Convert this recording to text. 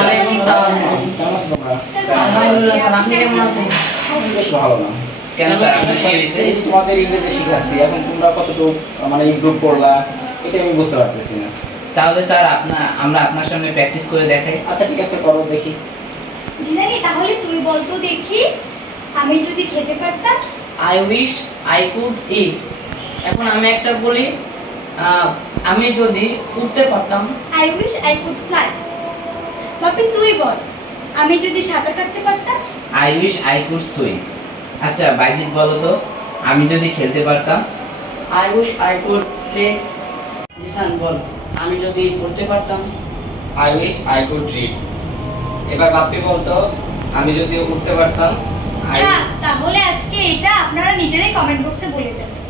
আলাইকুম সালাম। কেমন আছো তোমরা? আলহামদুলিল্লাহ স্যার, আপনি কেমন আছেন? বেশ ভালো না। কেন স্যার আপনি কি হয়েছে? তোমাদের ইংরেজি শিখাচ্ছি, এখন তোমরা কতটুকু মানে ইমপ্রুভ করলা এটা আমি বুঝতে পারতেছি না। তাহলে স্যার আমরা আপনার সামনে প্র্যাকটিস করে দেখাই। আচ্ছা ঠিক আছে, করো দেখি। জিলানি তাহলে তুই বল তো দেখি, আমি যদি খেতে পারতাম। I wish I could eat. এখন আমি একটা বলি, আমি যদি উঠতে পারতাম। I wish I could fly. Bapi তুই বল, আমি যদি সাঁতার কাটতে পারতাম। I wish I could swim. আচ্ছা বাইজিৎ বলো তো, আমি যদি খেলতে পারতাম। I wish I could play. Jisan বল, আমি যদি পড়তে পারতাম। I wish I could read. এবার বাপ্পি বলতো, আমি যদি উঠতে পারতাম। আচ্ছা তাহলে আজকে এটা আপনারা নিজেরাই কমেন্ট বক্সে বলে যাবেন।